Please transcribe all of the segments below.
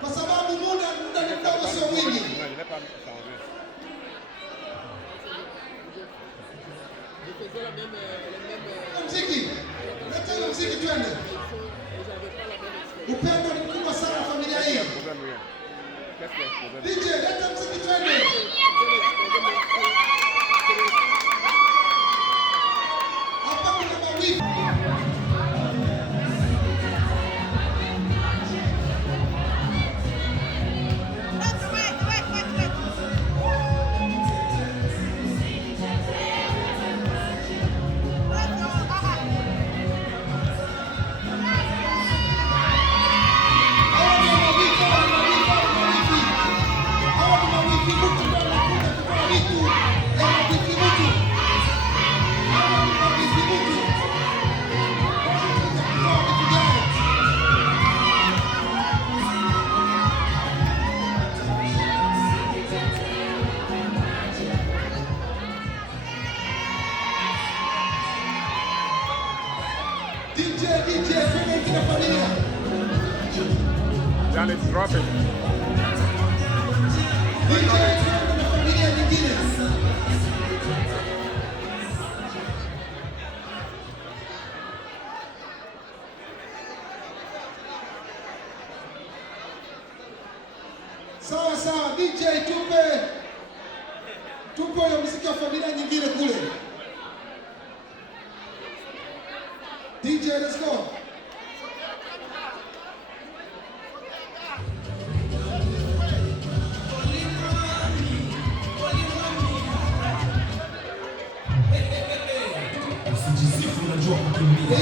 kwa sababu muda ni mdogo, sio mwingi. Mziki, leta mziki twende. Upendo ni mkubwa sana familia hii. DJ, leta mziki twende. twende kina familia. Janet's dropping. DJ twende na familia nyingine. Sawa sawa, DJ tupe ya muziki wa familia nyingine kule. DJ, let's go. Usijisifu unajua kukimbia.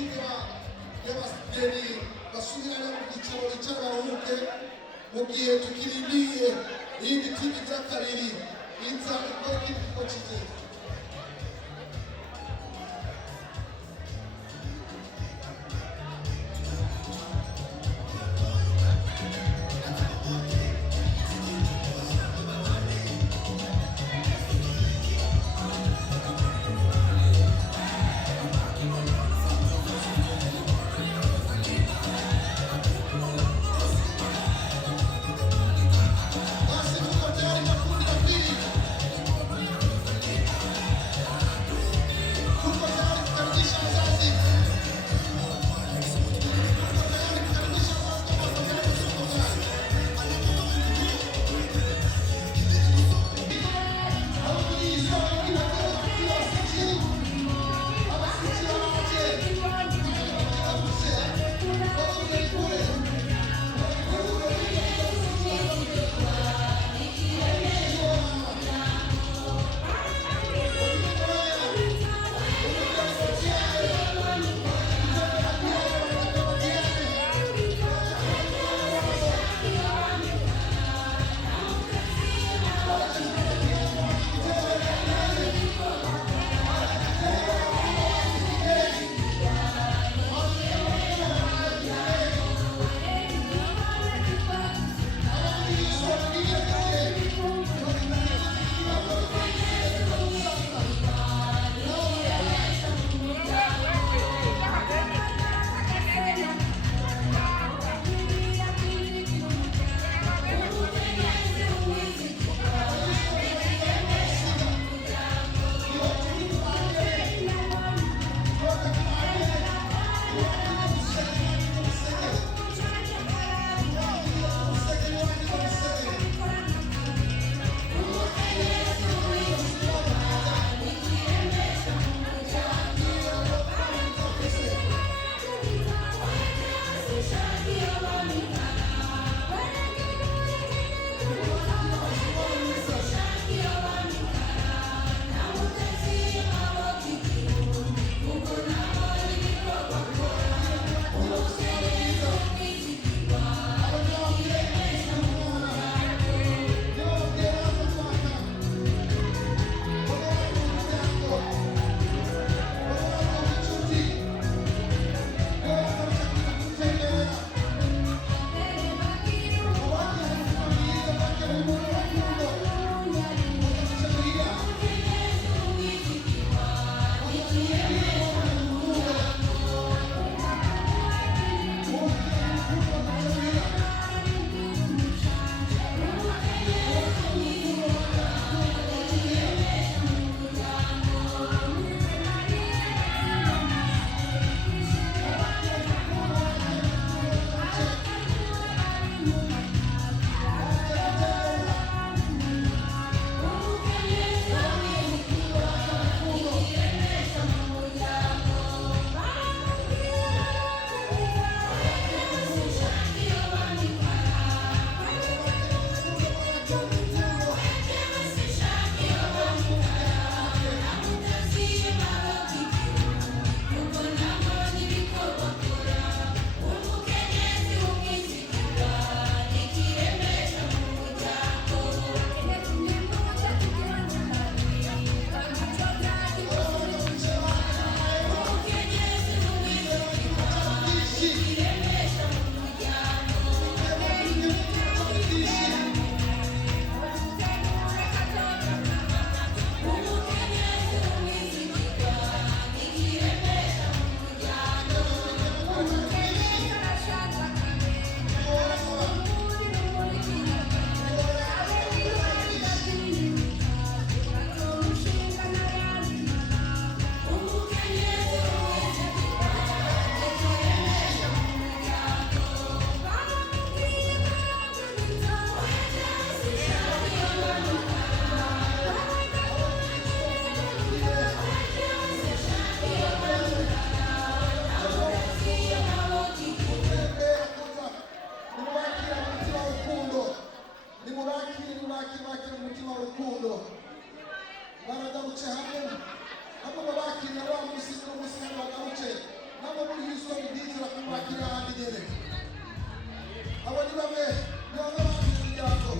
musiga y'abasiteri basubirane mu byicaro bicara baruhuke mu gihe tukirindiriye iyindi timu igira kabiri iza ikora ikigo cy'ingenzi. baragarutse hamwe nabo babakiriye wa munsi n'umunsi bagarutse nabo isonga ndizera kumwakira handi nyene abo ni bamwe n'abandi imiryango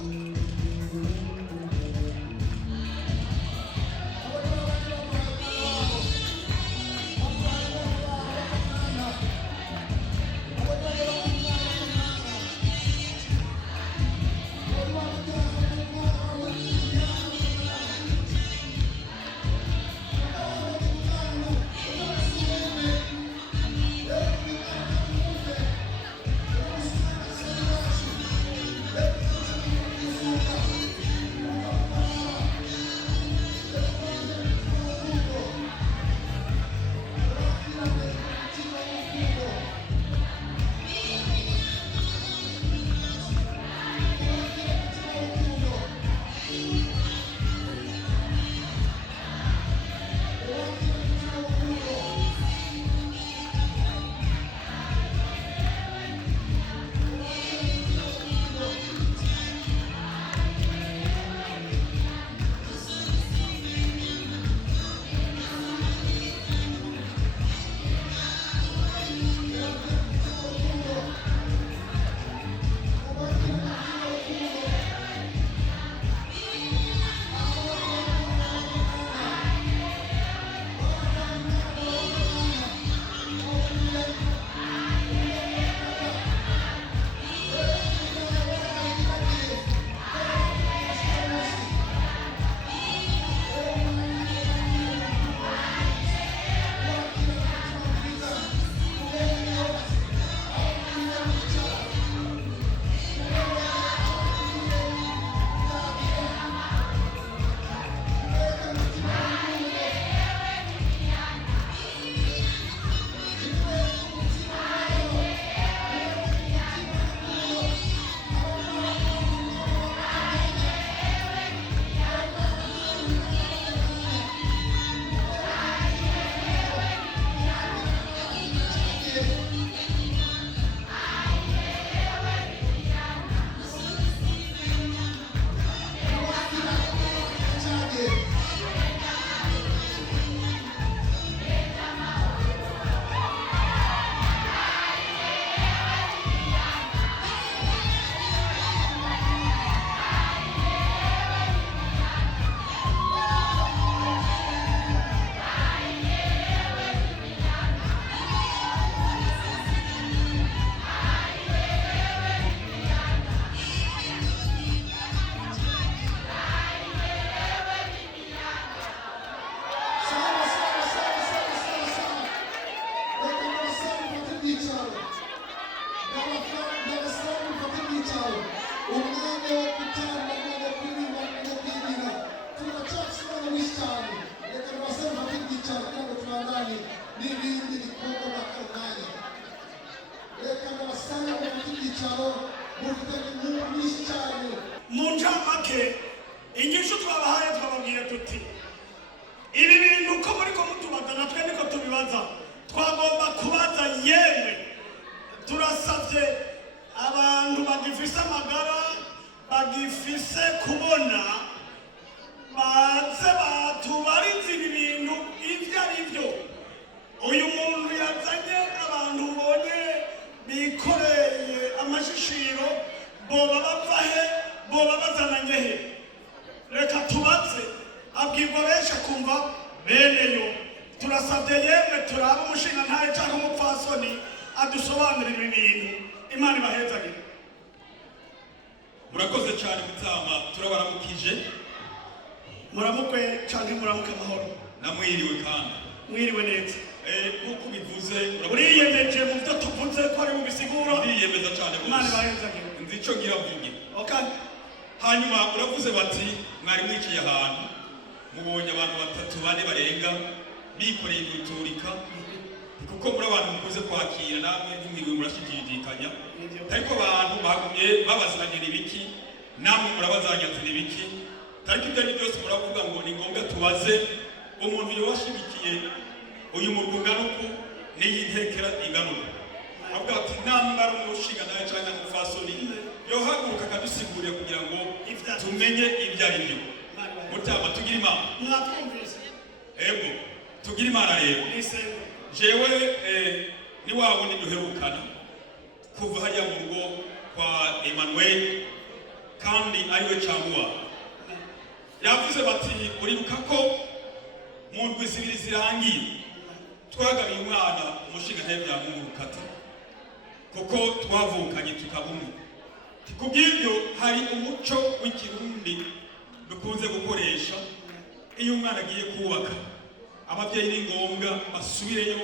Munjamake ingisho twabahaye twababwiye tuti ibi bintu uko muri ko mutubaza natwe niko tubibaza twagomba kubaza yemwe turasavye abantu bagifise amagara bagifise kubona baze batubarize ibi bintu ivyo ari byo uyu muntu yazanye abantu ubonye bikoreye amashishiro boba bava he boba bazananye he reka tubaze abwirwa benshi akumva beneyo turasabye yemwe turaba umushinga ntaye cyangwa umupfasoni adusobanurira ibi bintu imana ibahezagire murakoze cyane mutama turabaramukije muramukwe cyangwa muramuke amahoro namwiriwe kandi mwiriwe neza nkuko bivuze uriyemeje mu byo tuvuze ko ari bubisigura ndiyemeza cyane imana ibahezagire nzi icyo ngira mvuge okay. hanyuma uravuze bati mwari mwiciye ahantu mubonye abantu batatu bane barenga bikoreye ibiturika kuko muri abantu mukuze kwakira namwe ntimwiriwe murashidikanya ariko abantu bagumye babazanira ibiki namwe murabazanyatira ibiki ariko ibyo ari byose muravuga ngo ni ngombwa tubaze umuntu yowashibikiye uyu murwa ungana uku n'iyi ntekera ingana uku avuga ati nambara umushinga nawe cyangwa umufasoni yohaguruka akadusigurira kugira ngo tumenye ibyo ari byo mutama tugira imana mwatwumvise ego tugira imana rero jewe ni wa wundi duherukana kuva hariya mu rugo kwa Emmanuel kandi ariwe Camuwa. Yavuze bati uribuka ko mu ndwi zibiri zirangiye twagabiye umwana umushinga ntebe mu Rukata kuko twavukanye tukabumwe. Kubw'ibyo hari umuco w'ikirundi dukunze gukoresha iyo umwana agiye kubaka, ababyeyi ni ngombwa basubireyo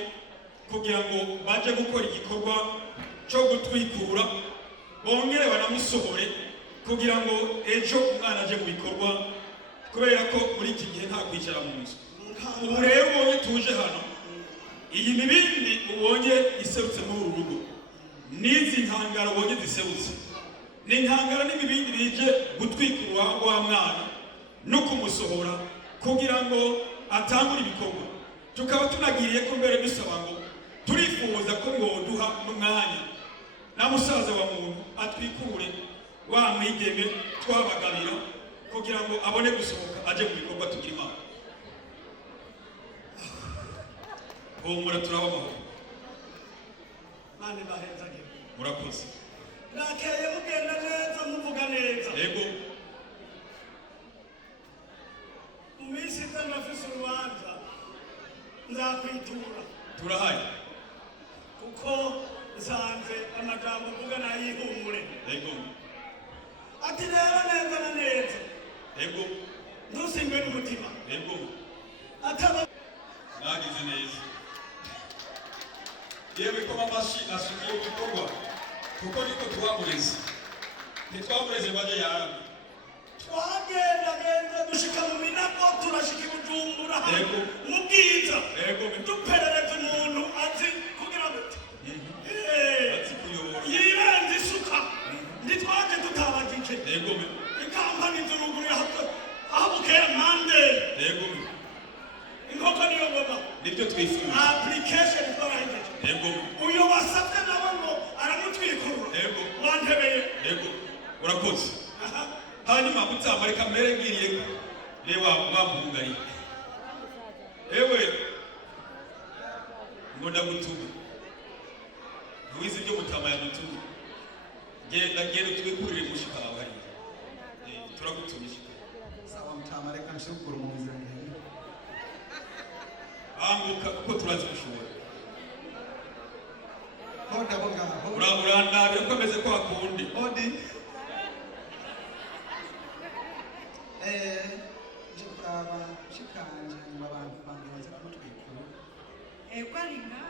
kugira ngo baje gukora igikorwa cyo gutwikura, bongere banamusohore kugira ngo ejo umwana aje mu bikorwa, kubera ko muri iki gihe nta kwicara mu nzu. Ubu rero ubonye tuje hano, iyi mibindi ubonye iserutse muri uru rugo, n'izi nkangara ubonye ziserutse, ni inkangara n'imibindi bije gutwikura wa mwana no kumusohora kugira ngo atangure ibikorwa. Tukaba tunagiriye ko mbere dusaba ngo turifuza ko mwoduha n'umwanya na musaza wa muntu atwikure wa mwigeme twabagabira kugira ngo abone gusohoka aje mu bikorwa tugira Imana. Humura turaba amahoro. Mane bahezage. Murakoze. Nakeye mugenda neza muvuga neza. Yego. Mu minsi ndafise urubanza nzakwitura. Turahari. Kuko nsanze amajambo mvuga nayihumure. Yego. Ati rero neza na neza. Yego. Ntusimbe n'umutima. Yego. Ataba nagize neza. Yewe ko mamashi asukiye ibikorwa kuko niko twamureze. Ntitwamureze baje yawe. Twagenda dushika mu Minago turashika i Bujumbura. Yego. Mu Bwiza. Yego. Duperereza umuntu azi kugira ngo ati kuyobora. yirenze isuka. Ntitwaje tutabagije. Yego. Ikampani z'uruguru aho bukera mande. Yego. Inkoko niyo ngoma. Nibyo twifuza. Application twarahejeje. Yego. Uyo wasabye nawe ngo aramutwikura. Yego. Wantebeye. Yego. Urakoze. Hanyuma mutsamareka mbere ngiriye reba mwabungari. Ewe ngo ndagutuma. Ntuwize ibyo mutama yamutuma. Genda twikurire mushika wawe. Turagutumisha. Sawa mtama, reka nshukuru mu buzima bwawe. Anguka kuko turazi gushobora. Hoda boga. Urandabira ko ameze ko akundi. Hodi. Jukaba shikanje mu bantu bange baza kumutwikura. Kwari nga.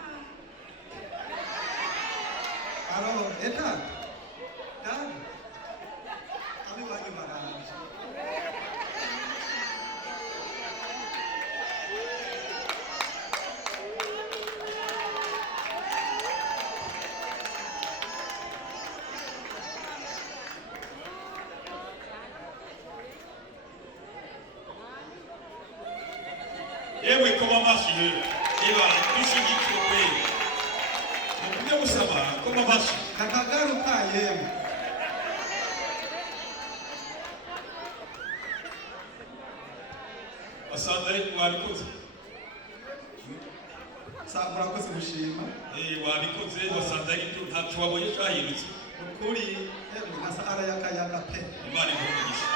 Alo, eta. Dad. Kami wagi maranje. Yewe koma mashi eba bishigikiro kwe. Mukubye gusaba koma mashi. Nakagaruka yemwe. Asante wabikoze. Sa murakoze gushima. Wabikoze wasanga ibyo ntacyo wabonye cyahindutse. Ukuri yemwe nasa arayakayaga pe. Imana imugisha.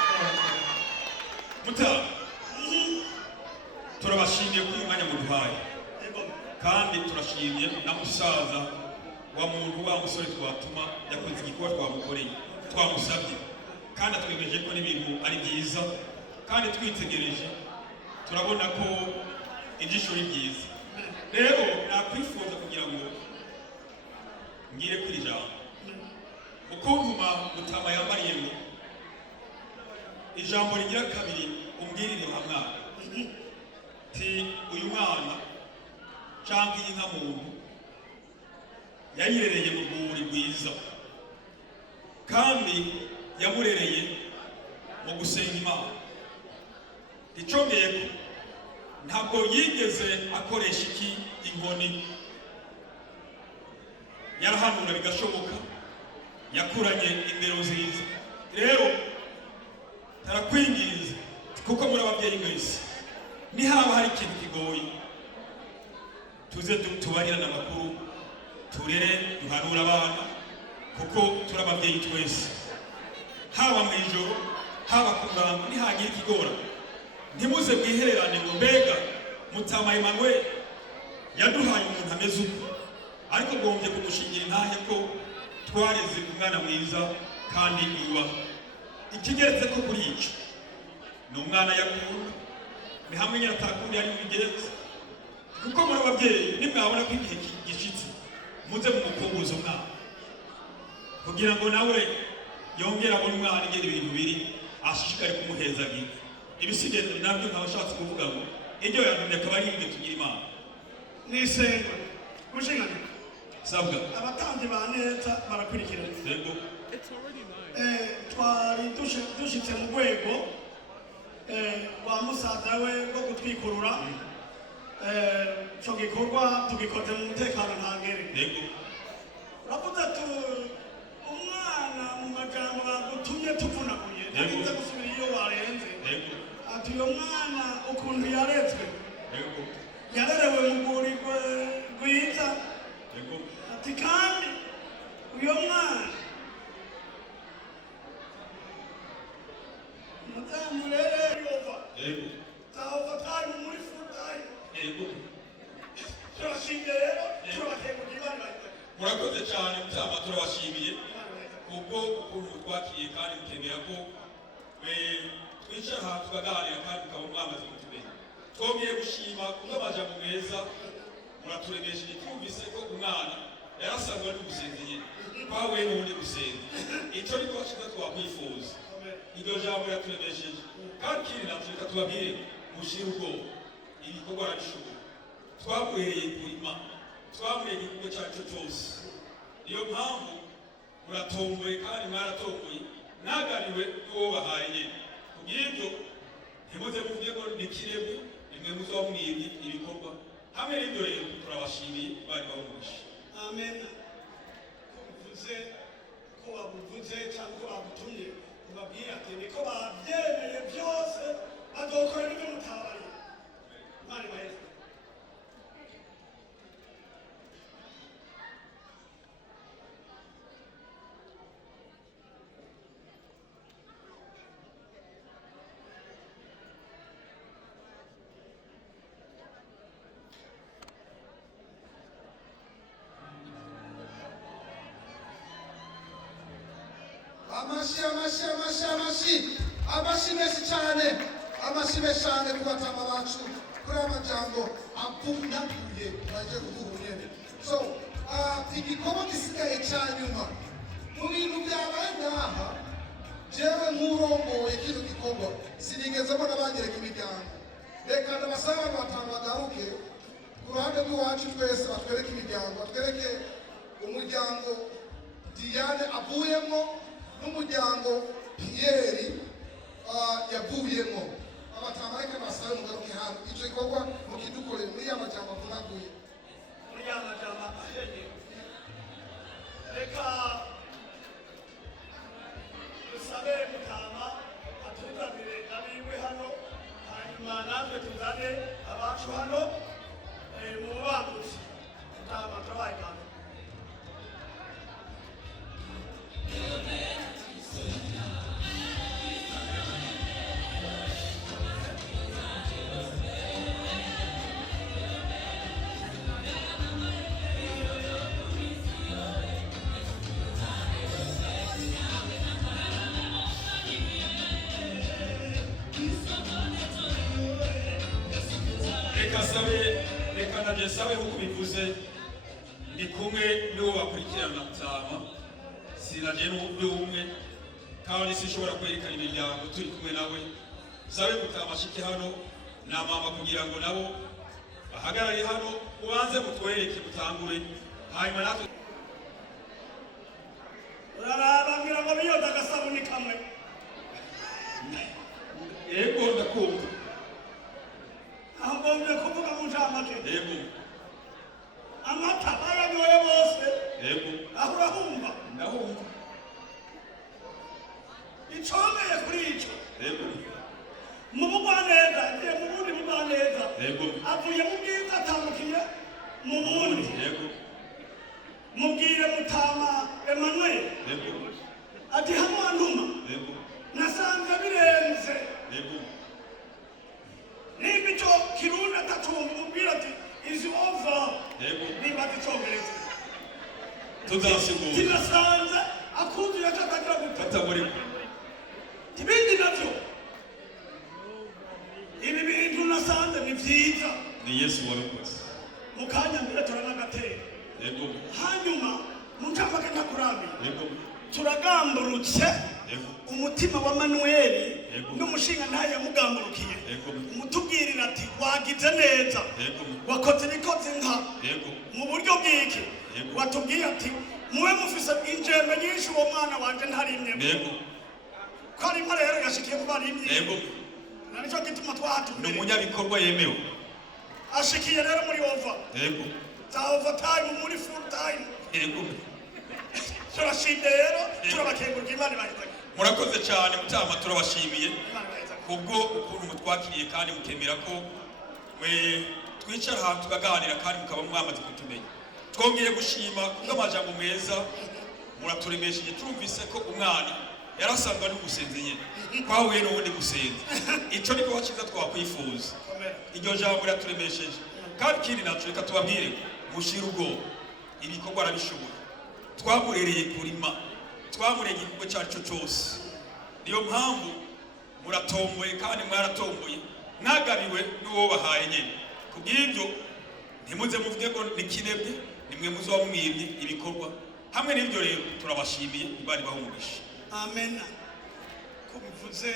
Muta turabashimiye kuri umwanya muduhaye. Kandi turashimye na musaza wa muntu wa musore twatuma yakoze igikorwa twamukoreye twamusabye kandi atwemeje ko n'ibintu ari byiza kandi twitegereje turabona ko ijisho ari byiza. Rero nakwifuza kugira ngo ngire kuri jambo ukunduma mutama yambariye ngo ijambo rigira kabiri umbwirire hamwana ti uyu mwana cyangwa iyi nka muntu yayirereye mu rwuri rwiza kandi yamurereye mu gusenga Imana. Icongeye ko ntabwo yigeze akoresha inkoni, yarahanura bigashoboka, yakuranye indero nziza. Rero tarakwingiza kuko muri ababyeyi mwese nihaba hari ikintu kigoye tuze tubarirana amakuru turere duhanura abana kuko turi ababyeyi twese, haba mu ijoro haba ku murango ntihagira ikigora. Ntimuze mwihererane ngo mbega Mutama Emmanuel yaduhaye umuntu ameze uko, ariko ngombye kumushingira intahe ko twareze umwana mwiza kandi yubaha. Ikigeretse ko kuri ico ni umwana yakunda, ni hamwe nyine atakundi ari mubigenza, kuko muri ababyeyi nimwabona ko igihe gishitse muze mumukumbuza umwana kugira ngo nawe yongera abone umwana ingene ibintu biri, ashishikare kumuhezagira. Ibisigaye nabyo nkabashatse kuvuga ngo iryo yantumye akaba ari imwe tugira Imana nisenga mushingane sabwa abatambyi ba neza barakurikirana. yego twari dushitse mu rwego rwa musaza we rwo gutwikurura. Ico gikorwa tugikoze mu mutekano ntangere. yego uravuze ati umwana mu majambo bagutumye tuvunaguye ntarinze gusubira iyo warenze. yego ati uyo mwana ukuntu yarezwe yego yarerewe mu rwuri rwiza. yego ati kandi uyo mwana muzamurere yova yego zahova tari muri futayi. yego turashinge rero turabakenguye Imana ibahe. murakoze cyane Mutama, turabashimiye kubwo ukuntu twakiriye kandi mutemera ko twicara aha tukaganira kandi mukaba mwamaze kutumenya. Twongeye gushima kubw'amajambo meza muraturemesheje. Twumvise ko umwana yarasabwe no gusenga kwawe n'ubundi gusenga, icyo ni cyo cyiza twakwifuza. Iryo jambo yaturemesheje kandi ikindi nacyo reka tubabwire mushire ubwoba, ibikorwa arabishobora. Twamuhereye kurima, twamuhereye igikorwa icyo ari cyo cyose. Niyo mpamvu muratomboye kandi mwaratomboye nagariwe n'uwo bahaye nyine. Kubw'ibyo ntimuze muvuge ngo ni kiremwe, nimwe muzoba mwibye ibikorwa. Hamwe n'ibyo rero turabashimiye, bari bahumurisha. Amen. Ko bavuze cyangwa ko bagutumye ubabwire ati niko babyemeye byose bazokora n'ibyo mutabariye. Imana ibahe. Amashi menshi cyane, amashi menshi cyane ku batama bacu kuri amajambo avunaguye baje kuvuga nyene. So igikorwa gisigaye cya nyuma mu bintu byabaye ngaha, jewe nk'urongoye kino gikorwa sinigeze mbona banyereka imiryango. Reka ndabasaba abantu batanu bagaruke ku ruhande rw'iwacu, twese batwereke imiryango, batwereke umuryango Diane avuyemo n'umuryango Pierre yavuyemo. Abatama reka basabe mugaruke hano, icyo gikorwa mukidukore muri ya majambo avunaguye, muri ya majambo ahenye. Reka dusabe Mutama atuzanire abiwe hano, hanyuma natwe tuzane abacu hano mu bambuzi. Mutama turabaye kandi reka nabyo sabe nk'uko bivuze, ndi kumwe n'uwo bakurikirana Mutama, sinaje n'uburyo bumwe kandi sinshobora kwerekana imiryango turi kumwe nawe. Sabe Mutama ashike hano na mama kugira ngo nabo bahagarare hano, ubanze mutwereke mutangure, hanyuma natwe uraraba ngira ngo biyoza agasabuni kamwe. yego ndakumva. aho ngombye kuvuga mu jamake. yego amata baranyoye bose. yego aho urahumva. ndahumva. icomeye kuri ico. yego mu bugwaneza agiye mu bundi bugwaneza. yego avuye mu bwiza atambukiye mu bundi. yego mubwire Mutama Emmanuel ati hano antuma nasanze birenze nimba icyo Kirundi atacumva umubwira ati is over nimba aticongereza tuzasigura tinasanze akuzuye atagira katamuri ibindi navyo ibi bintu nasanze ni vyiza ni Yesu wabikoze mukanya mbere turanagatera hanyuma mutamake ntakurami turagamburutse umutima wa Manuel n'umushinga ntaye yamugamburukiye umutubwirira ati wagize neza wakoze nikoze nka mu buryo bw'iki watubwiye ati muwe mufise injembe nyinshi uwo mwana wanje ntarimye ko arimo rero yashikiye kuba arimye nicyo gituma twahatumbere n'umunyabikorwa yemewe ashikiye rero muri over za overtime muri full time turashimye rero turabakengurira Imana ibahize murakoze cyane Mutama turabashimiye kubwo ukuntu mutwakiriye kandi mukemera ko twicara ahantu tukaganira kandi mukaba mwamaze kutumenya twongeye gushima kubw'amajambo meza muraturemesheje turumvise ko umwana yarasanzwe ari gusenza nyine twahuye n'ubundi gusenza icyo niko wakiza twakwifuza iryo jambo riraturemesheje kandi ikindi naco reka tubabwire mushira ubwoba ibikorwa arabishoboye twamurereye kurima twamureye igikorwa cyacu cyose niyo mpamvu muratomboye kandi mwaratomboye mwagabiwe n'uwo bahaye nyine kubw'ibyo ntimuze muvuge ngo ni kinebwe nimwe muzoba mwimye ibikorwa hamwe n'ibyo rero turabashimiye Imana ibahumurishe amen ko bivuze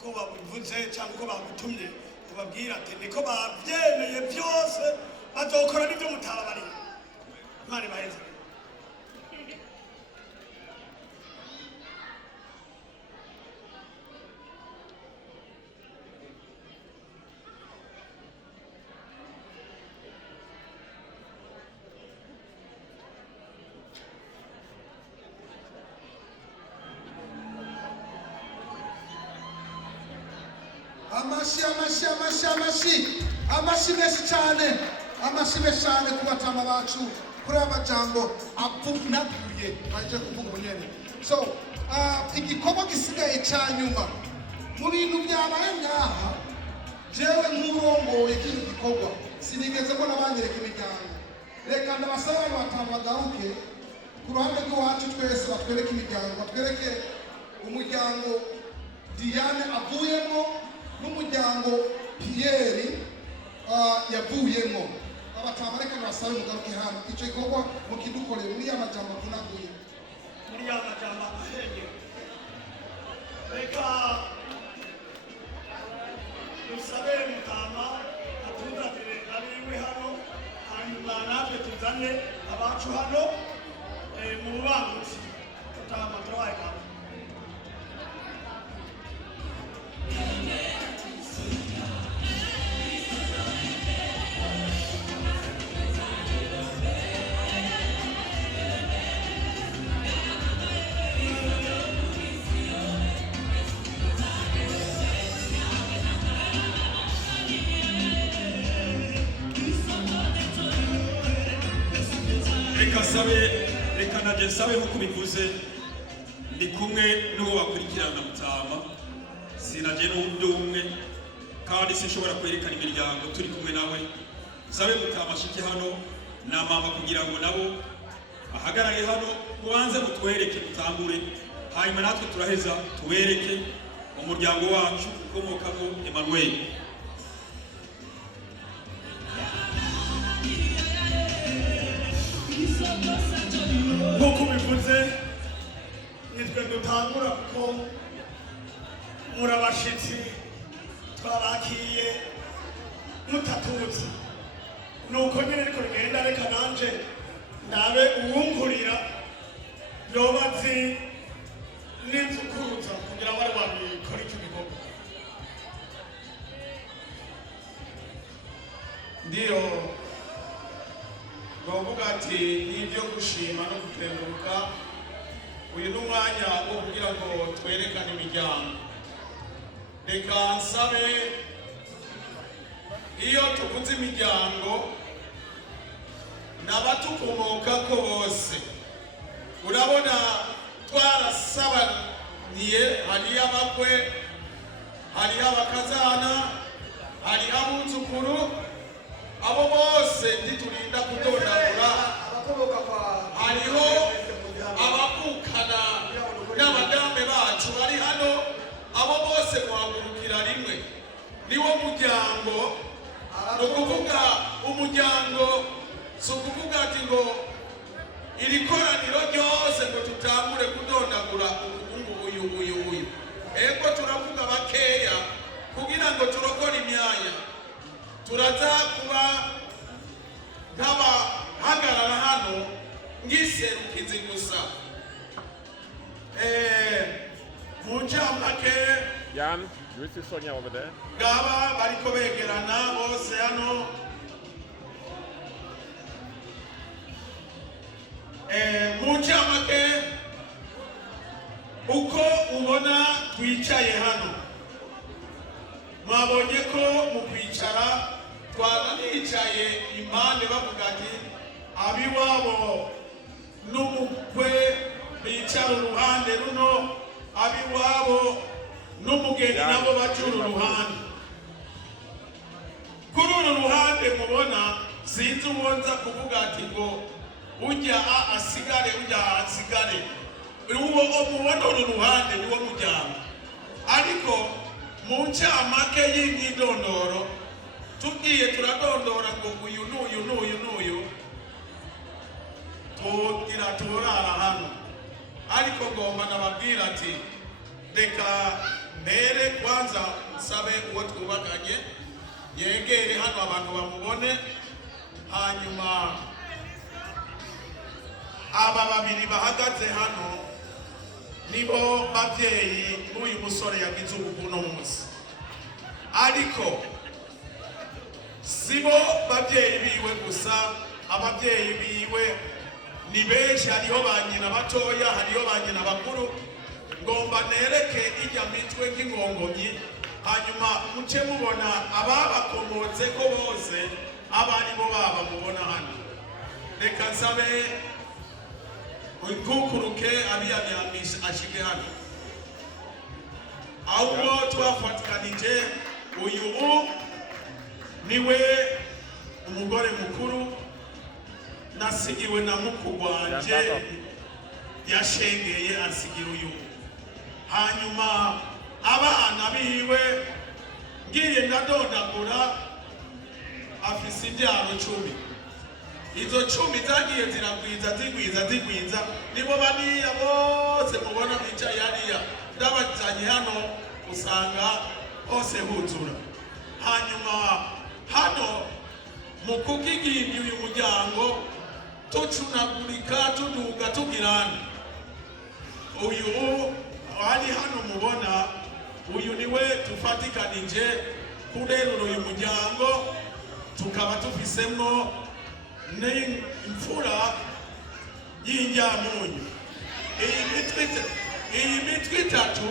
ko babivuze cyangwa ko bagutumye ubabwira ati niko bavyemeye byose bazokora n'ibyo mutababari Imana ibaheze amashi menshi cyane ku batama bacu kuri amajambo avunaguye baje kuvuga ubunyene so igikorwa gisigaye cya nyuma mu bintu byabaye ngaha jewe nk'urongoye kino gikorwa sinigeze mbona banyereka imiryango reka ndabasaba abantu batanu bagaruke ku ruhande rw'iwacu twese batwereke imiryango batwereke umuryango Diane avuyemo n'umuryango Pierre yavuyemo abatama reka basabe mugaruke hano icyo gikorwa mukidukorere muri ya majambo avunaguye muri ya majambo ahenge reka dusabe Mutama atuzanire abiwe hano hanyuma natwe tuzane abacu hano mu bubangutsi Mutama turabaye kamo reka naje sabe nkuko bivuze ndi kumwe n'uwo bakurikirana Mutama sinaje n'undi umwe kandi sinshobora kwerekana imiryango turi kumwe nawe sabe Mutama ashike hano na mama kugira ngo nabo ahagarare hano mubanze mutwereke mutangure hanyuma natwe turaheza tubereke umuryango wacu ukomokamo Emmanuel nk'uko bivuze nitwe dutangura kuko murabashitsi twabakiye mutatuzi nuko nyine ariko rigenda reka nanje ndabe uwungurira yoba azi n'inzukuruza kugira ngo ari wabikora icyo gikorwa ndiyo bavuga ati n'ibyo gushima no gutenguruka uyu ni umwanya wo kugira ngo twerekane imiryango reka nsabe iyo tuvuze imiryango n'abatukomokako bose. Urabona twarasabaniye, hariyo abakwe, hariyo abakazana, hariyo abuzukuru, abo bose ntiturinda kudondagura. Hariho abavukana n'abadame bacu bari hano, abo bose muhagurukira rimwe. Niwo muryango, ni ukuvuga umuryango, si ukuvuga ati ngo iri koraniro ryose ngo tutangure kudondagura uyu. Ego turavuga bakeya kugira ngo turokore imyanya. Turaza kuba nk'abahagarara hano ngiserukizi gusa. Mu ncamake Jan, du ist die Sonja over there. ngaba bariko begerana bose hano. Mu ncamake uko ubona twicaye hano, mwabonye ko mu kwicara twaranicaye impande bavuga ati abiwabo n'umukwe bicara uruhande runo, abiwabo n'umugeni nabo bacura uruhande. Kuri uru ruhande mubona sinzi uwonza kuvuga ati ngo ujya asigare ujya asigare. Uwo mubona uru ruhande niwo muryango, ariko mu ncamake y'imyidondoro tugiye turadondora ngo uyu n'uyu tugira turara hano. Ariko ngomba nababwira ati reka mbere kwanza nsabe uwo twubakanye yegere hano abantu bamubone, hanyuma aba babiri bahagaze hano nibo babyeyi n'uyu musore yagize ubuno munsi. Ariko sibo babyeyi biwe gusa, ababyeyi biwe ni benshi. Hariho ba nyina batoya, hariho ba nyina bakuru. Ngomba nereke ijya mitwe nk'ingongomyi, hanyuma muce mubona ababakomotse ko bose abari bo baba mubona hano. Reka nsabe unkukuruke abiyamyamisha ashike hano. Ahubwo twafatikanije uyu niwe umugore mukuru nasigiwe na mukuru wanje yashengeye asigira uyu. Hanyuma abana biwe ngiye ndadondagura afise ibyaro 10. Izo 10 zagiye ziragwiza nibo baniya bose mubona bicaye hariya. Ndabazanye hano usanga hose huzura. Hanyuma hano mu kugigimya uyu muryango tucunagurika tuduga tugirana. Uyu ari hano mubona, uyu niwe tufatikanije kurerura uyu muryango, tukaba tufisemwo n'imfura y'injyamunyu. Iyi mitwe itatu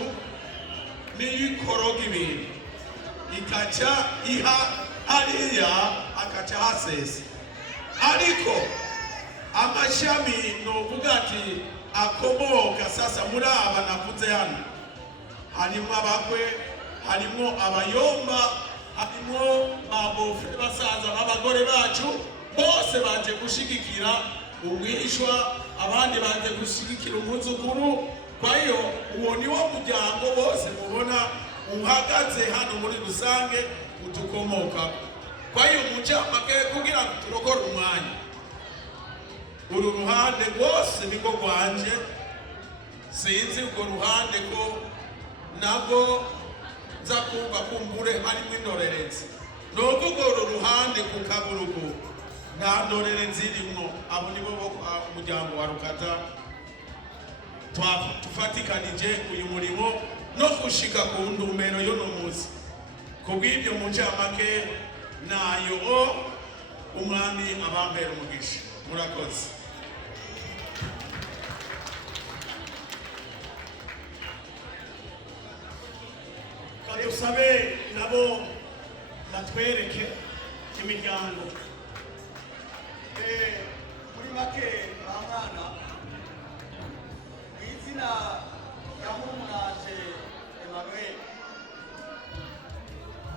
niyo ikoroga ibintu, ikaca iha hariya akaca hasesa. Ariko amashami novuga ati akomoka sasa muri aba navuze hano, harimo abakwe, harimo abayomba, harimo babofe basaza b'abagore bacu, bose baje gushigikira umwishwa, abandi baje gushigikira umuzukuru. Kwa hiyo uwo niwo muryango bose mubona uhagaze hano muri rusange utukomoka. Kwa hiyo mucamake kugira ngo turokore umwanya, uru ruhande rwose niko rwanje. Sinzi urwo ruhande ko nabwo nza kumva kumbure harimo indorerezi. Novuga uru ruhande ku Kaburugu nta ndorerezi irimwo. Abo nibo bo umuryango wa Rukata tufatikanije uyu murimo no gushika ku ntumbero y'uno munsi. Kubw'ibyo mu ncamake nayo umwami abambera umugisha. Murakoze. Kadusabe nabo batwereke imiryango. make ba mwana izina rya murumuna Emmanuel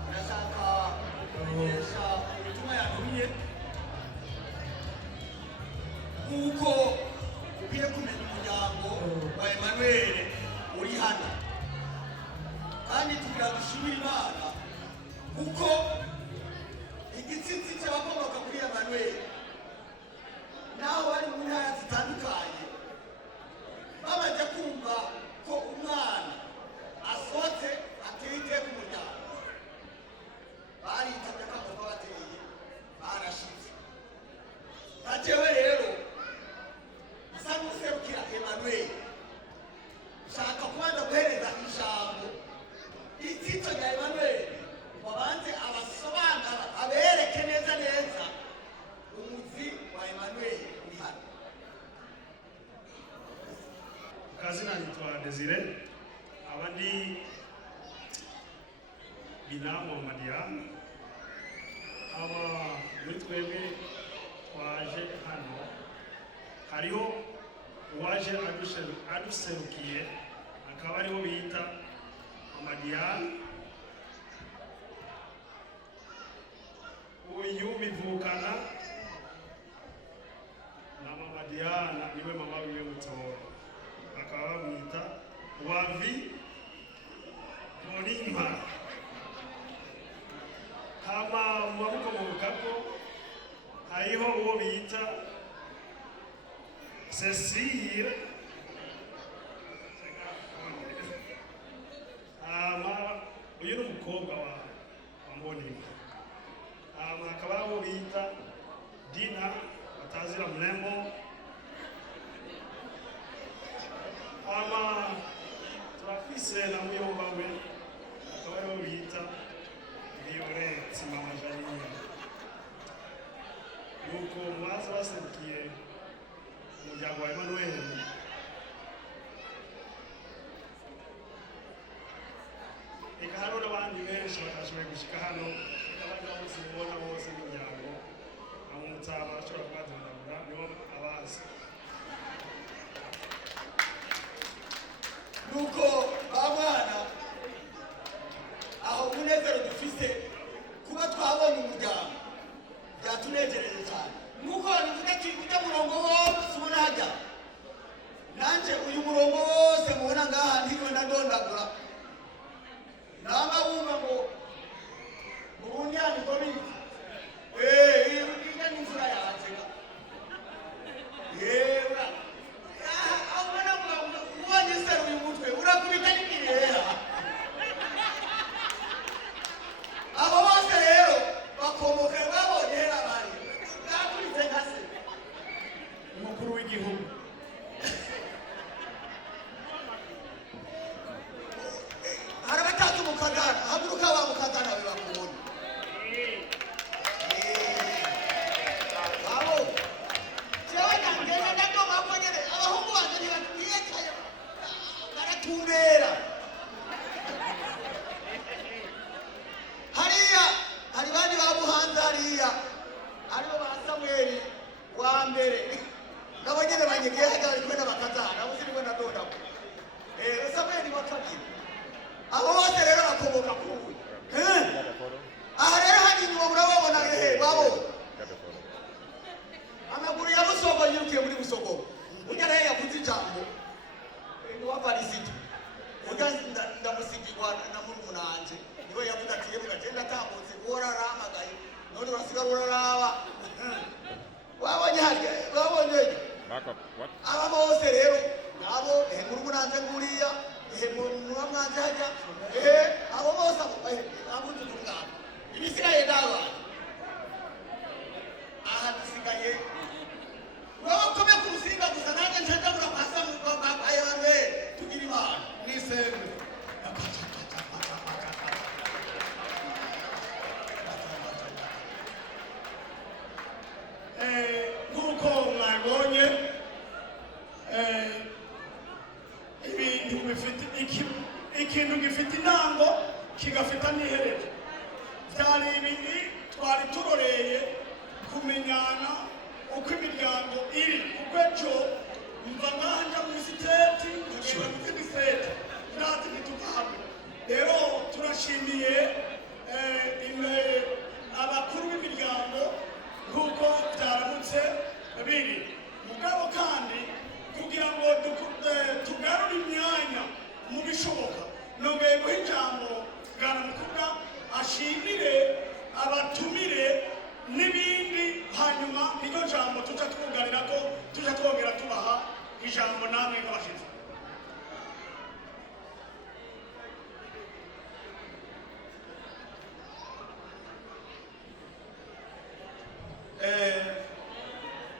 ndashaka kumenyesha ubutumwa yantumye kuko ukwiye kumenya umuryango wa Emmanuel uri hano kandi tugira dushimira Imana kuko igitsitsi cy'abakomoka kuri Emmanuel naho bari mu ntara zitandukanye bamaze kumva ko umwana asohotse ateye iteka umuryango baritabye akamoto bateye barashize najewe rero isa n'userukira Emmanuel shaka kubanza guhereza ijambo itito rya Emmanuel wabanze abasobanura abereke neza neza umuzi wa Emmanuel uri hano. Kazina nitwa Desire abandi binamu Madiana aba muri twebwe twaje hano hariho uwaje aduserukiye akaba ariho bita Madiana uyu bivukana na Mama Diana niwe mama wiwe mutora bakaba bamwita Wavi Molimba hama mwabuko mubukako hariho uwo bita Cecile uyu ni umukobwa wa Molimba akaba abo bita Dina batazira mrembo turafise na muyomba we akaba abo bita Violet Mama Janine nuko mwaza baserukiye umuryango wa Emmanuel eka hano n'abandi benshi batashoboye gushika hano abandi bose mubona bose imiryango amutaba ashobora kubadondagura nibo abazi nuko ba mwana aho umunezero dufise kuba twabonye umuryango byatunejereje cyane nuko bivuga ati ujya murongo wose ubona hajya nanje uyu murongo wose mubona ngaha ntiriwe ndadondagura naba wumva ngo ubundi hano komini ijya n'imvura yahatega yewe abona ubonye seruye umutwe urakubita n'ibiheha abo bose rero bakomoka babonye hera bari bwaturitse nka se umukuru w'igihugu hari abatatu mu kagara haguruka wa mu kagara we bakubona abo jewe nangenda ndagomba kongere abahungu banje ntibakwiye kayo baratumbera hariya hari bandi babuhanze hariya aribo ba Samweli wa mbere nabo nyene banyegeye hajya bari kumwe n'abakazana abo siri bona dondago Samweli wa kabiri abo bose rero bakomoka kuri aha rero hari inyuma murababona babo amaguru ya Busogo yirukiye muri Busogo ujya rero yavuze ijambo wa Varisito ujya ndamusigirwa na murumuna wanje niwe yavuze ati yewe gagenda tambutse guhora aramagaye none urasigara uraraba wabonye harya wabonye aba bose rero nabo murumuna wanje nguriya muwa mwanje hajya abo bose abuze tungana ibisigaye dawa aha dusigaye wowe kome ku rusinga gusa nanjye ntandabura kwasa mu bwoko bwawe tugira imana nisembe nk'uko mwabonye ikintu gifite intango kigafita n'iherezo byari ibindi twari turoreye kumenyana uko imiryango iri kuko ejo mva nkanja muri siteti nkagenda mu zindi siteti ndazi ntituvahamwe. Rero turashimiye abakuru b'imiryango nk'uko byaramutse biri mugabo, kandi kugira ngo tugarure imyanya mu bishoboka nongeye guha ijambo Bwanamukura ashimire abatumire n'ibindi, hanyuma niryo jambo tuca twugarira ko tuca twongera tubaha ijambo namwe nk'abashyitsi.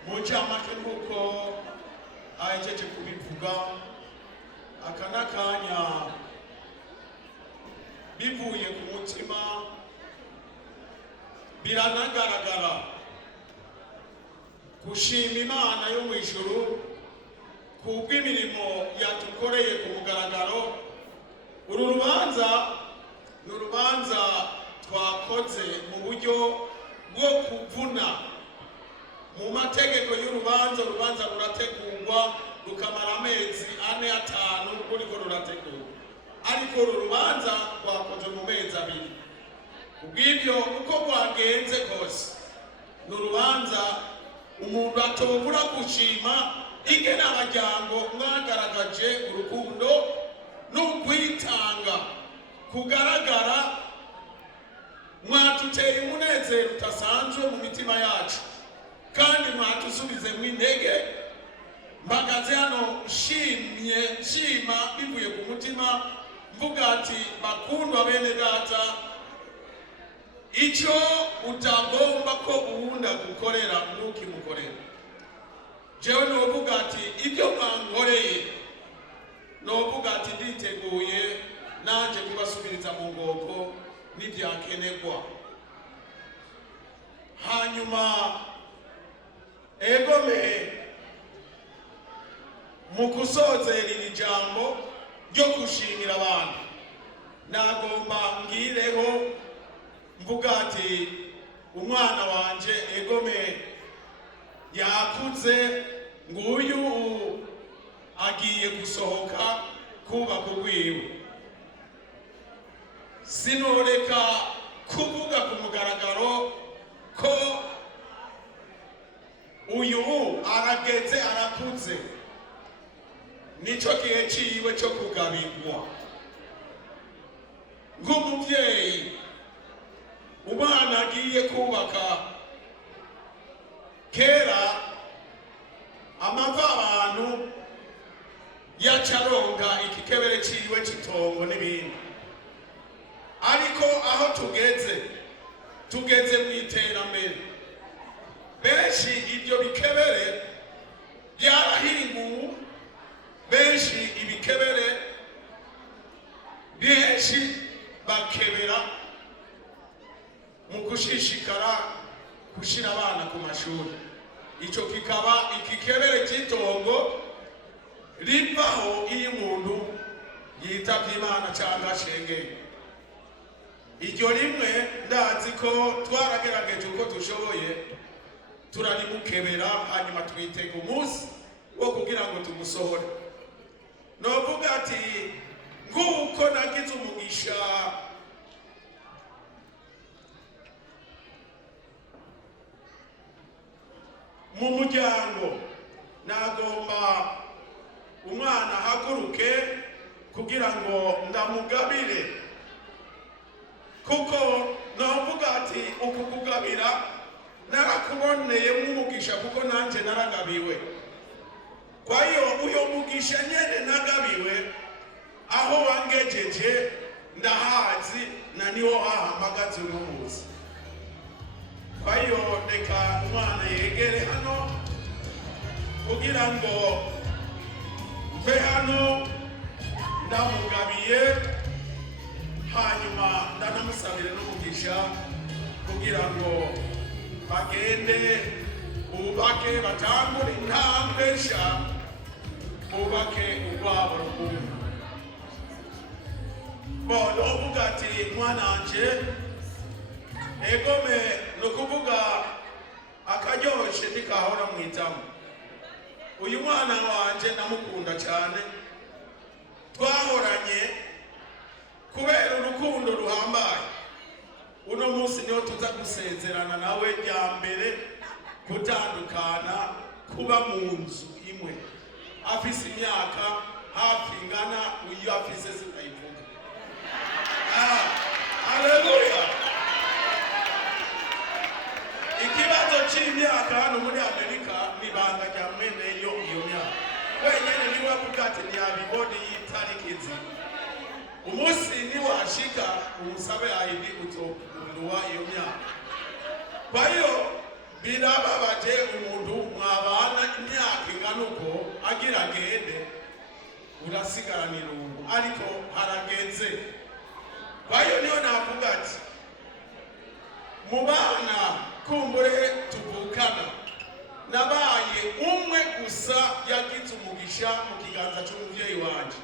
Mu ncamake nk'uko ahejeje kubivuga, aka n'akanya bivuye ku mutima, biranagaragara gushima Imana yo mu ijuru kubw'imirimo yadukoreye ku mugaragaro. Uru rubanza ni urubanza twakoze mu buryo bwo kuvuna. Mu mategeko y'urubanza, urubanza rurategurwa rukamara amezi 4-5 ruriko rurategurwa, ariko uru rubanza rwakoze mu mezi 2. Ubw'ibyo uko rwagenze kose ni urubanza umuntu atobura gushima ingene abajyango mwagaragaje urukundo n'ukwitanga kugaragara. Mwatuteye umunezero utasanzwe mu mitima yacu, kandi mwatusubizemo intege. Mpagaze hano nshima bivuye ku mutima, mvuga ati bakundwa bene data, icyo utagomba ko uwundi agukorera ntukimukorera. Jewe novuga ati ibyo mwankoreye, novuga ati nditeguye nanje kubasubiriza mu ngoko n'ibyakenerwa. Hanyuma egome mu kusozera iri jambo ryo gushimira abantu, nagomba ngireho mvuga ati umwana wanje egome yakuze, nguyu agiye gusohoka kubaka urwiwe. Sinoreka kuvuga ku mugaragaro ko uyu arageze, arakuze, nico gihe ciwe cyo kugabirwa. Nk'umuvyeyi umwana agiye kubaka, kera amava abantu yacaronga ikikebere ciwe citongo n'ibindi, ariko aho tugeze mu iterambere, benshi ibyo bikebere byarahinguwe, benshi ibikebere benshi bakebera mu gushishikara gushira abana ku mashuri. Ico kikaba ikikebere cy'itongo rivaho iyo umuntu yitavye Imana cyangwa ashengeye. Iryo rimwe ndazi ko twaragerageje uko dushoboye turarimukebera, hanyuma twitega umunsi wo kugira ngo tumusohore. Novuga ati nguko nagize umugisha mu muryango, nagomba umwana haguruke kugira ngo ndamugabire, kuko novuga ati uku kugabira narakuboneye nk'umugisha, kuko nanje naragabiwe. Kwa hiyo uyo mugisha nyene nagabiwe aho wangejeje ndahazi, na niho hahamagaze uno munsi. Kwa hiyo reka umwana yegere hano kugira ngo mve hano ndamugabiye, hanyuma ndanamusabire n'umugisha kugira ngo bagende bubake, batangure intambwe nshya, bubake urwabo rukumbi. Bono uvuga ati mwananje egome, no kuvuga aka akaryoshe ntikahora mwitamo. Uyu mwana wanje namukunda cyane, twahoranye kubera urukundo ruhambaye. Uno munsi niho tuza gusezerana nawe rya mbere, gutandukana, kuba mu nzu imwe. Afise imyaka hafi ingana uyu afise sinayivuga. Haleluya. Ikibazo cy'imyaka hano muri Amerika nibanga rya mwene iyo myaka. Wenyene niwe avuga ati ntiyabibona yitarikizi. Umunsi niwashika umusabe ayidi uzokunduwa iyo myaka. Kwa hiyo birababaje umuntu mwabana imyaka ingana uko agira agende urasigaranira ubu, ariko harageze. Kwa hiyo niyo navuga ati mu bana kumbure tuvukana nabaye umwe gusa yagize umugisha mu kiganza cy'umubyeyi wanje.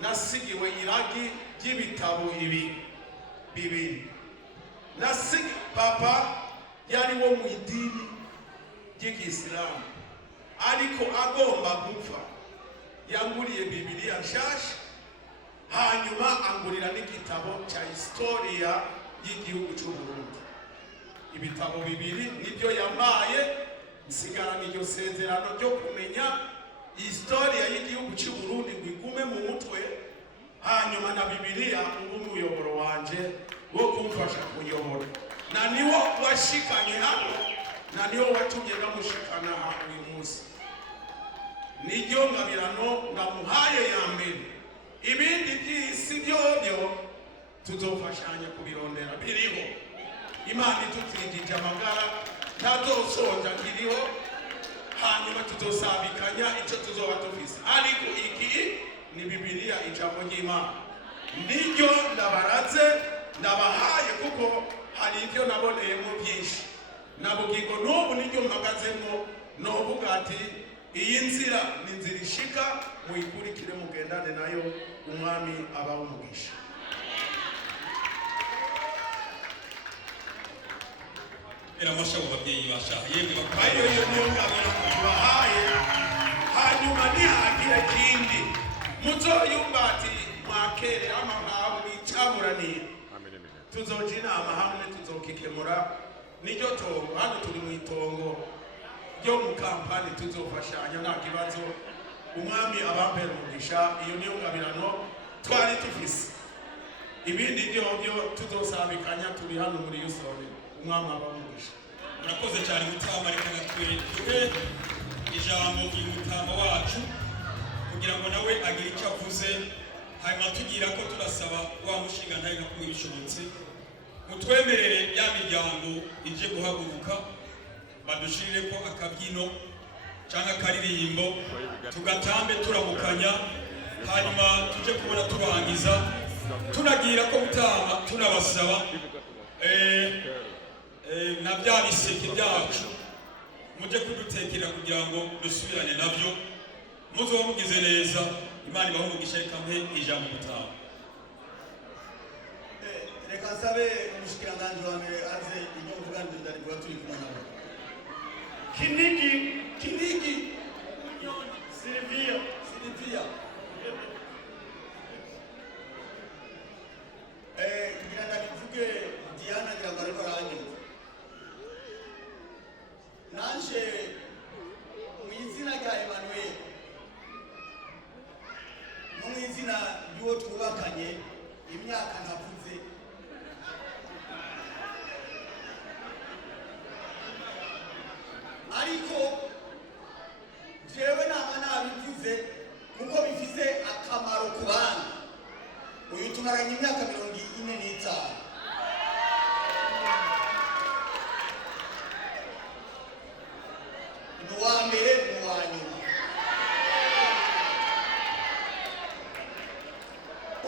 Nasigiwe iragi ry'ibitabo bibiri. Papa yari wo mu idini ry'Isilamu, ariko agomba gupfa yanguriye Bibiliya nshasha, hanyuma angurira n'igitabo cya historia y'igihugu cy'u Burundi. Ibitabo bibiri nibyo yamaye, nsigarana iryo sezerano ryo kumenya historia y'igihugu cy'u Burundi ngo igume mu mutwe, hanyuma na Bibiliya ubu umuyoboro wanje wo kumfasha kuyobora. Na niwo washikanye hano, na niwo watumye ndamushikana hano uyu munsi. Niryo ngabirano ndamuhaye ya mbere. Ibindi by'isi byobyo tuzofashanya kubirondera, biriho. Imana itutindije amagara ntazosonja kiriho, hanyuma tuzosabikanya icyo tuzoba tufise. Ariko iki ni Bibiliya, ijambo ry'Imana. Niryo ndabaraze ndabahaye, kuko hari ibyo naboneyemo byinshi. Nabugingo n'ubu niryo mpagazemo, novuga ati iyi nzira ni inzira ishika, muyikurikire mugendane nayo, umwami abaho umugisha. Amasha ababyeyi basha yemwe Ayo yo ngabira kubahaye, hanyuma nihagire kindi muzoyumva ati mwakere amahabo n'icaburaniye. Tuzoja inama hamwe tuzokikemura. Niryo tongo hano turi mu itongo ryo mu kampani, tuzofashanya nta kibazo. Umwami abambera umugisha. Iyo niyo ngabirano twari tufise. Ibindi byobyo tuzosabikanya turi hano muri Yusoni. Umwami abamugisha. Murakoze cyane mutama, reka natwe duhe ijambo uyu mutama wacu kugira ngo nawe agire icyo avuze, hanyuma tugira ko turasaba wa mushinga ntaye nka kumwe bishobotse mutwemerere ya miryango ije guhaguruka badushirire ko akabyino cyangwa akaririmbo tugatambe turamukanya, hanyuma tuje kubona turangiza tunagira ko mutama tunabasaba na bya biseke byacu muje kudutekera kugira ngo dusubirane nabyo. Muzo mugize neza, Imana ibaho umugisha. Reka mpe ijambo mutama. Reka nsabe umushikiranganji wa mbere aze ibyo mvuga ndari kuba turi kumwe nawe. Kinigi Silvia ngira ndabivuge Diana ngira ngo ariko aranyumva. Nanje mu izina rya Emmanuel no mu izina ry'uwo twubakanye imyaka ntavuze, ariko jewe nama nabivuze kuko bifise akamaro ku bana. Uyu tumaranye imyaka 45. Nuwa mbere nuwa nyuma.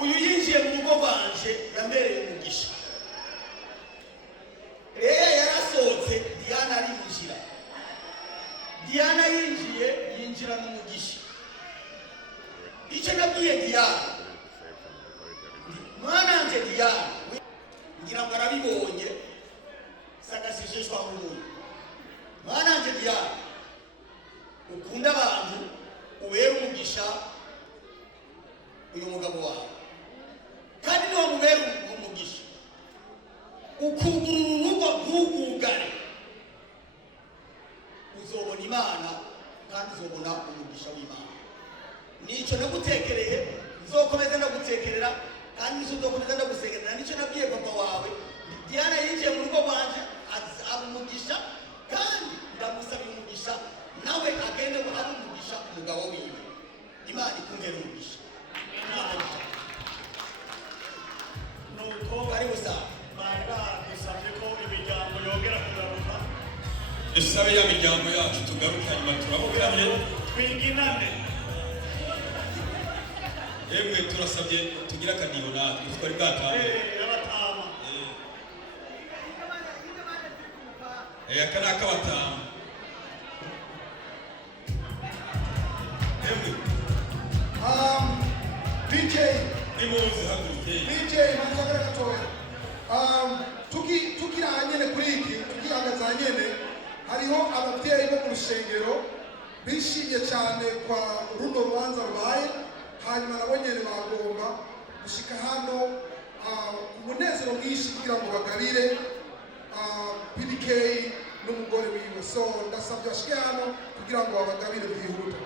Uyu yinjiye mu rugo rwanje yambereye umugisha. Rero yarasohotse, Diana arinjira. Diana yinjira mu mugisha. Icyo nabwiye Diana, mwananje Diana ngira ngo arabibonye sagasishishwa mu muntu. rubera umugisha ukugura urugo rw'ugugare uzobona Imana kandi uzobona umugisha w'Imana. Nico nagutekereye uzokomeza ndagutekerera kandi uzokomeza ndagusekerera. Nico nabwiye papa wawe Diana yinjiye mu rugo rwanje abumugisha kandi ndamusabira umugisha nawe agende ngo abe umugisha umugabo wiwe. Imana ikungere umugisha. nuko Bari busaba bari badusabye ko imiryango yongera kugaruka dusabe ya miryango yacu tugaruke hanyuma turabukanye twiginane. yemwe turasabye tugira akadiho natwe twari bwataye Abatama aka ni ak'abatanu yemwe DJ nimuze haguruke DJ manzagara gatoya. Tukiranyene kuri iki tukihagaza nyene hariho ababyeyi bo mu rushengero bishimye cyane kwa runo rubanza rubaye, hanyuma nabo nyene bagomba gushika hano umunezero mwinshi kugira ngo bagabire PDK n'umugore wiwe. So ndasabye bashike hano kugira ngo babagabire byihuta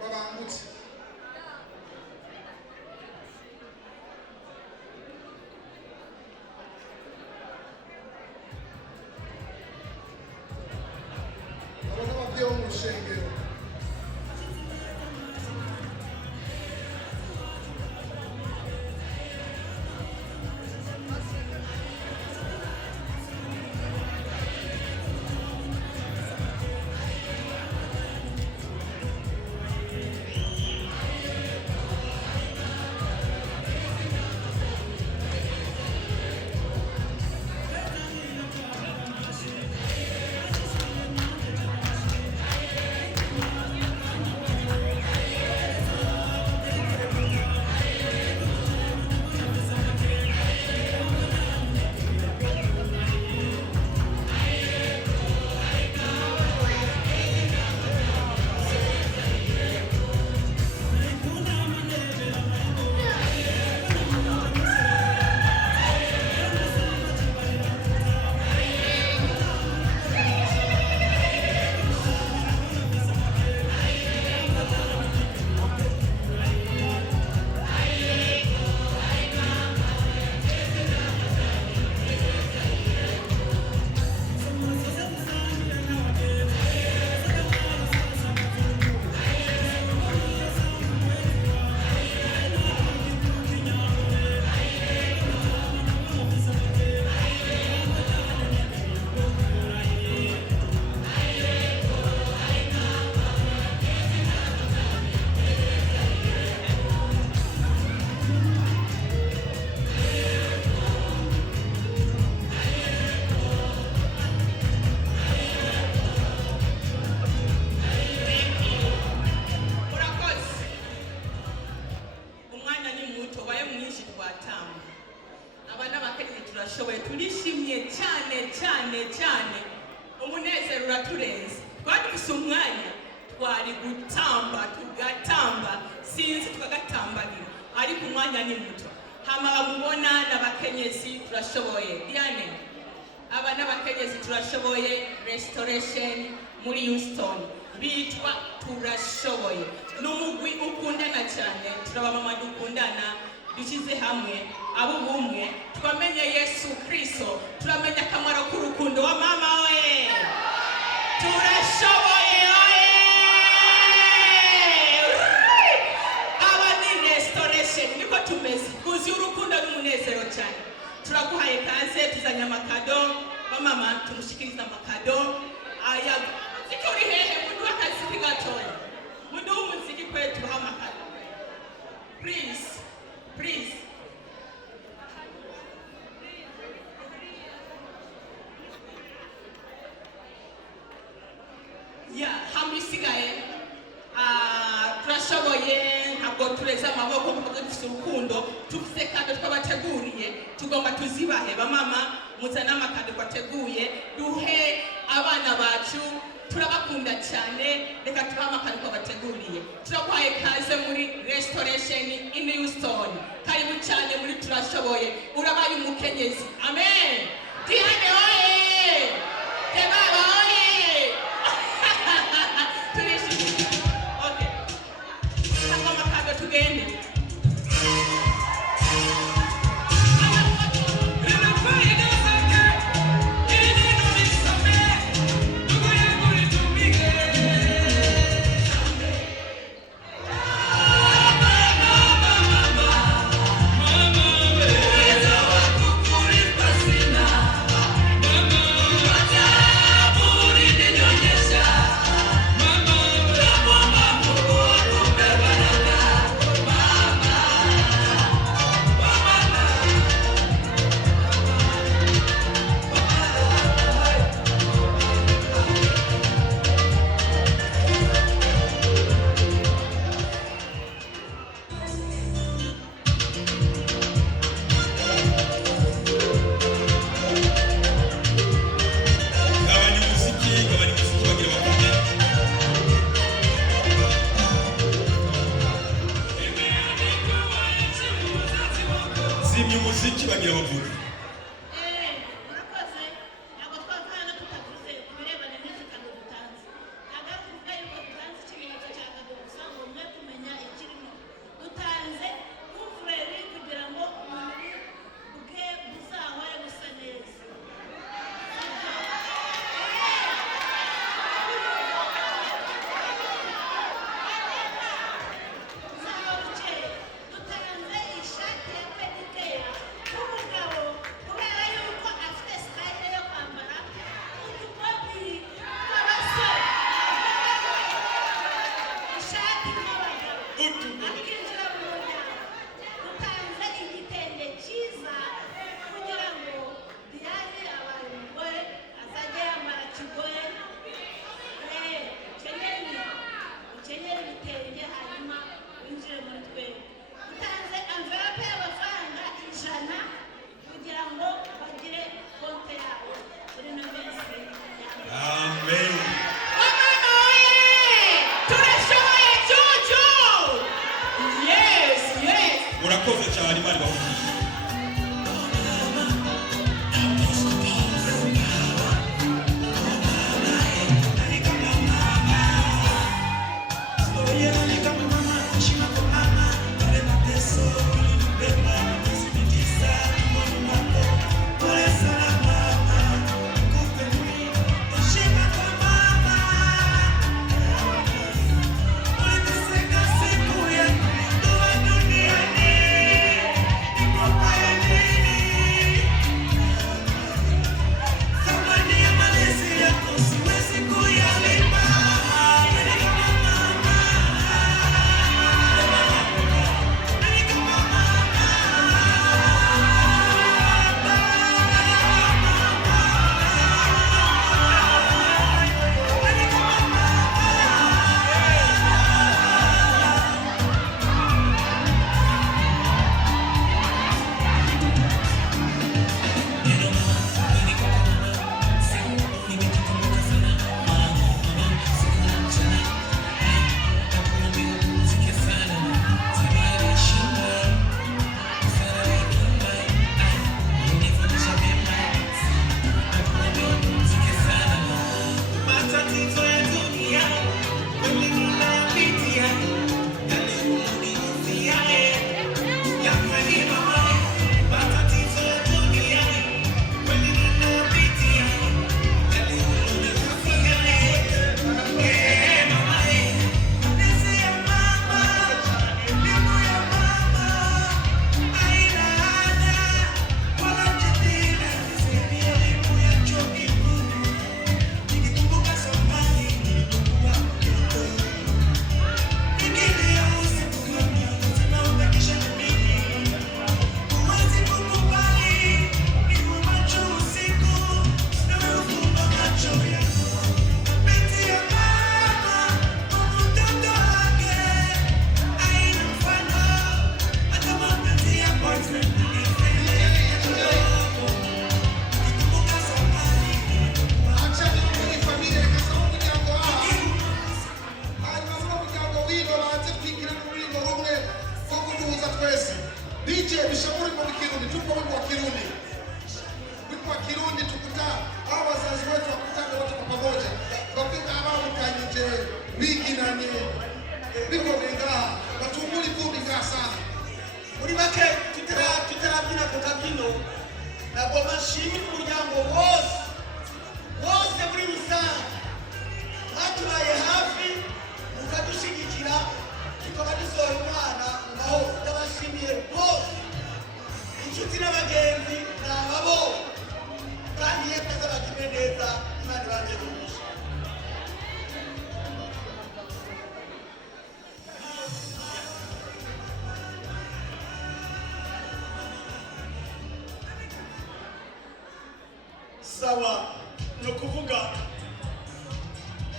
babangutse. Ababyeyi bo mu rushengero turashoboye turishimye cyane cyane cyane umunezero uraturenze twari umwanya twari gutamba tugatamba sinzi tukagatambagira ariko umwanya ni muto hama bamubona n'abakenyezi turashoboye Diane aba n'abakenyezi turashoboye restoration muri Houston bitwa turashoboye n'umugwi ukundana cyane turabamama dukundana dushyize hamwe abo bumwe twamenye Yesu Kristo turamenya akamaro k'urukundo wa mama we turashoboye aba ni restoration niko tumeze kuzi urukundo n'umunezero cyane turaguhaye kaze tuzanya amakado bamama tumushikiriza amakado aya zikuri hehe mudu akazi kigatoya mudu umuziki kwetu tubaha amakado please hamisigaye turashoboye ntabwo tureze amaboko kuko dufite urukundo tufite kado twabateguriye tugomba tuzibahe bamama muzana amakado twateguye duhe abana bacu turabakunda cyane reka tubahe amakaro bateguriye turaguhaye kaze muri restoration in Houston karibu cyane muri turashoboye urabaye umukenyezi amen Diane oye Tebaba oye turishimye okay hano amakaro tugende umuziki bagira bavuga Dutanze ishati ya pedicure nagomba nshimire umuryango wose muri rusange mwatubaye hafi mukadushigikira tukaba dusohora umwana ngaho. ndabashimiye bose inshuti n'abagenzi nababonye kandi iyo atazabagire neza imana ibanje kumusha. sawa ni ukuvuga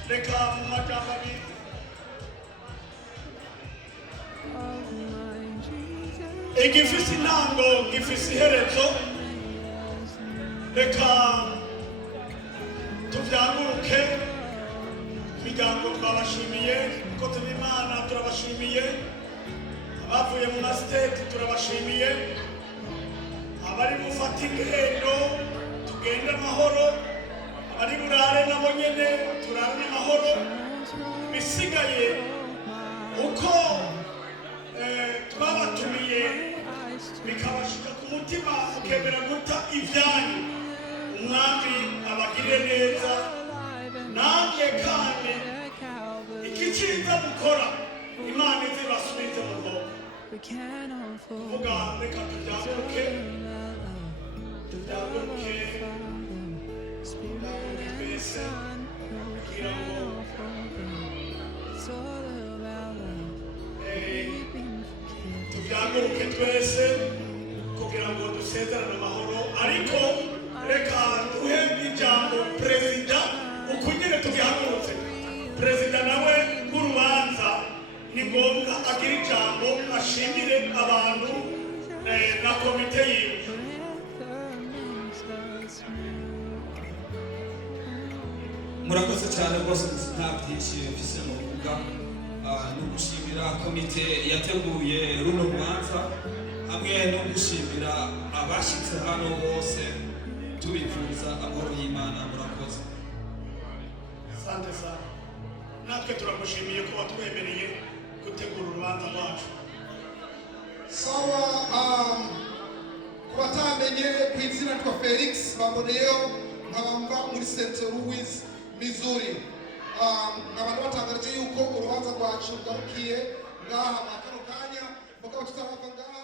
reka mu magambo abiri igifise intango gifise iherezo. reka tuvyaguruke imiryango twabashimiye, abakozi b'Imana turabashimiye, abavuye mu masiteti turabashimiye, abari gufata ingendo tugende amahoro, abari burare nabo nyene turare n'amahoro. bisigaye uko twabatumiye bikabashika ku mutima mukemera guta ibyanyu, umwami abagirire neza. namwe kandi ikiciza mukora imana izibasubize mu bwoko. kuvuga reka tubyaguruke twese kugira ngo tubyaguruke twese kugira ngo dusezerane amahoro. ariko reka duhe ijambo perezida uko nyine tubihagurutse. perezida nawe w'urubanza ni ngombwa agira ijambo ashimire abantu na komite yiwe. murakoze cyane rwose, nta byinshi mfise mu kuvuga. no gushimira komite yateguye runo rubanza hamwe no gushimira abashitse hano bose tubifuza amahoro y'Imana. murakoze. Asante sana. natwe turagushimiye ko watwemereye gutegura urubanza rwacu. sawa. ku batamenye ku izina twa Felix Bamboneyo, nkabamba muri St. Louis, Missouri. nkaba batangaje yuko urubanza rwacu rwarukiye ngaha mu kano kanya mugabo tutarava ngaha